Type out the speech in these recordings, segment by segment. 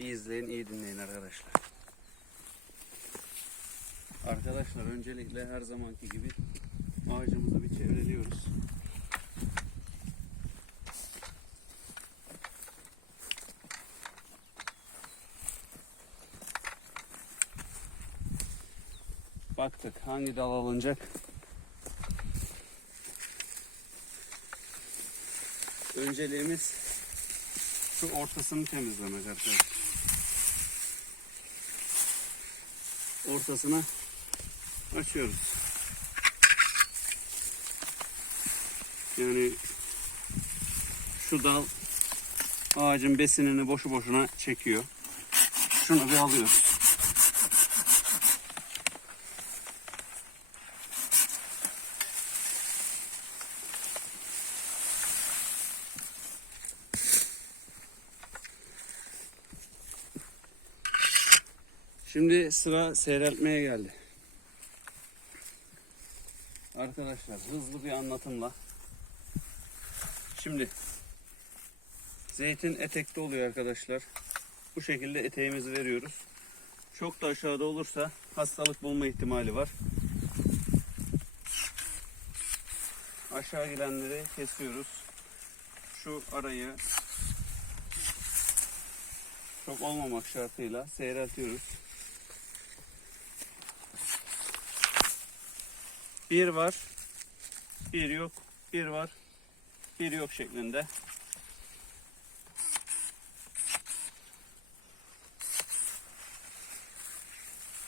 İyi izleyin, iyi dinleyin arkadaşlar. Arkadaşlar öncelikle her zamanki gibi ağacımızı bir çevreliyoruz. Baktık hangi dal alınacak. Önceliğimiz şu ortasını temizlemek arkadaşlar. Ortasına açıyoruz. Yani şu dal ağacın besinini boşu boşuna çekiyor. Şunu bir alıyoruz. Şimdi sıra seyreltmeye geldi. Arkadaşlar hızlı bir anlatımla. Şimdi zeytin etekte oluyor arkadaşlar. Bu şekilde eteğimizi veriyoruz. Çok da aşağıda olursa hastalık bulma ihtimali var. Aşağı gelenleri kesiyoruz. Şu arayı çok olmamak şartıyla seyreltiyoruz. Bir var, bir yok, bir var, bir yok şeklinde.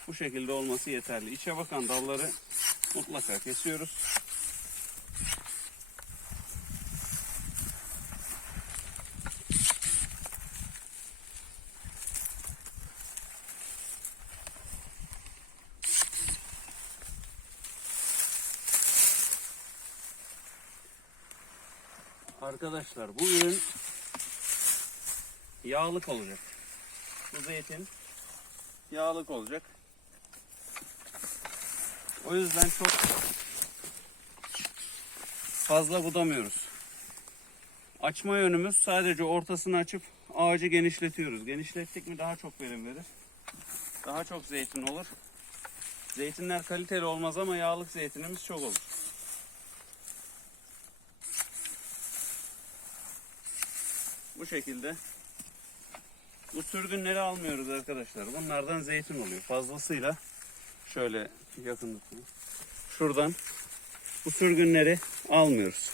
Bu şekilde olması yeterli. İçe bakan dalları mutlaka kesiyoruz. Arkadaşlar bu ürün yağlık olacak. Bu zeytin yağlık olacak. O yüzden çok fazla budamıyoruz. Açma yönümüz sadece ortasını açıp ağacı genişletiyoruz. Genişlettik mi daha çok verim verir. Daha çok zeytin olur. Zeytinler kaliteli olmaz ama yağlık zeytinimiz çok olur. Bu şekilde. Bu sürgünleri almıyoruz arkadaşlar. Bunlardan zeytin oluyor. Fazlasıyla şöyle yakınlıkla. Şuradan bu sürgünleri almıyoruz.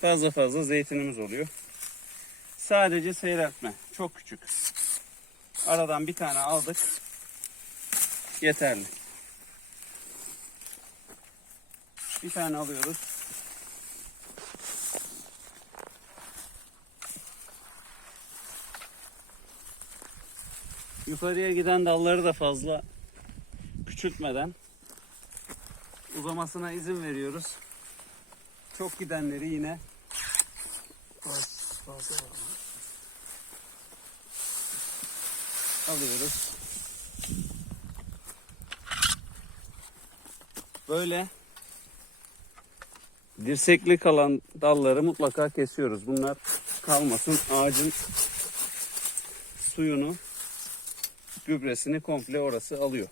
Fazla fazla zeytinimiz oluyor. Sadece seyreltme. Çok küçük. Aradan bir tane aldık. Yeterli. Bir tane alıyoruz. Yukarıya giden dalları da fazla küçültmeden uzamasına izin veriyoruz. Çok gidenleri yine alıyoruz. Böyle dirsekli kalan dalları mutlaka kesiyoruz. Bunlar kalmasın. Ağacın suyunu, gübresini komple orası alıyor.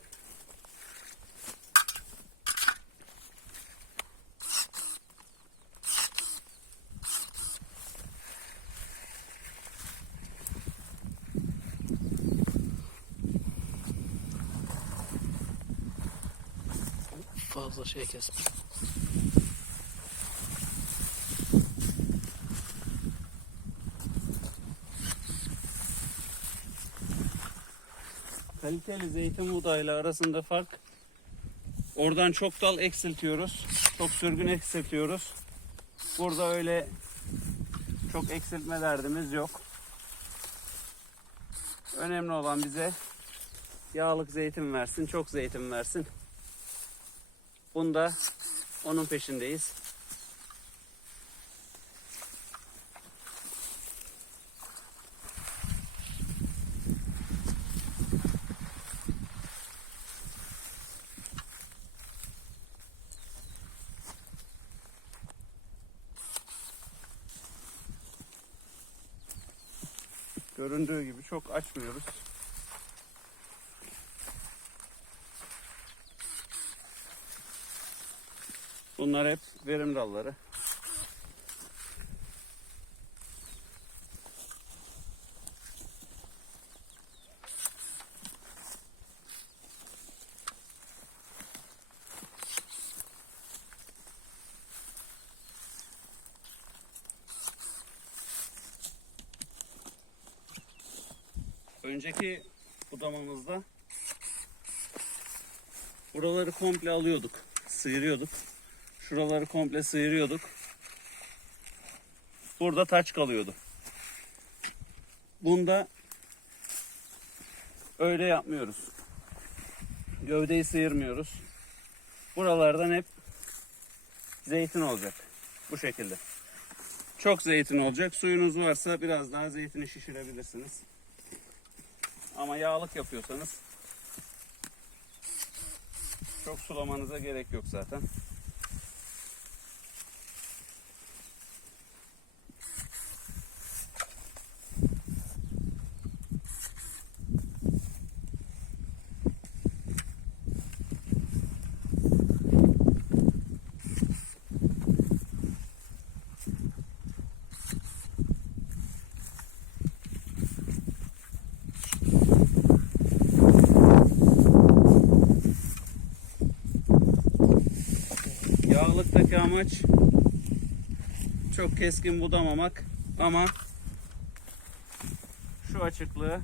Fazla şey kesme. Kaliteli zeytin buğdayla arasında fark. Oradan çok dal eksiltiyoruz. Çok sürgün eksiltiyoruz. Burada öyle çok eksiltme derdimiz yok. Önemli olan bize yağlık zeytin versin, çok zeytin versin. Bunda onun peşindeyiz. Göründüğü gibi çok açmıyoruz. Bunlar hep verim dalları. Önceki budamamızda buraları komple alıyorduk. Sıyırıyorduk. Şuraları komple sıyırıyorduk. Burada taç kalıyordu. Bunda öyle yapmıyoruz. Gövdeyi sıyırmıyoruz. Buralardan hep zeytin olacak. Bu şekilde. Çok zeytin olacak. Suyunuz varsa biraz daha zeytini şişirebilirsiniz. Ama yağlık yapıyorsanız çok sulamanıza gerek yok zaten. Yağlıktaki amaç çok keskin budamamak ama şu açıklığı,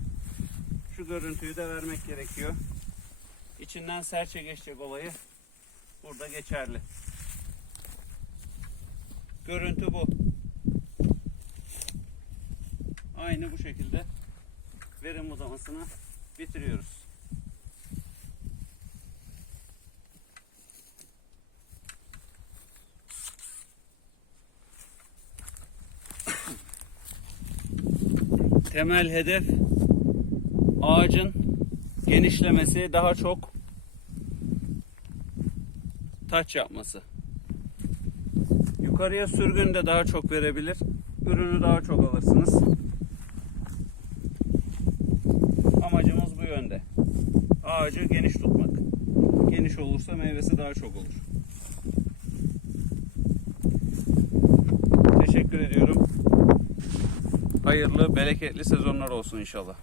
şu görüntüyü de vermek gerekiyor. İçinden serçe geçecek olayı burada geçerli. Görüntü bu. Aynı bu şekilde verim budamasını bitiriyoruz. Temel hedef ağacın genişlemesi, daha çok taç yapması. Yukarıya sürgün de daha çok verebilir. Ürünü daha çok alırsınız. Amacımız bu yönde. Ağacı geniş tutmak. Geniş olursa meyvesi daha çok olur. Teşekkür ediyorum hayırlı, bereketli sezonlar olsun inşallah.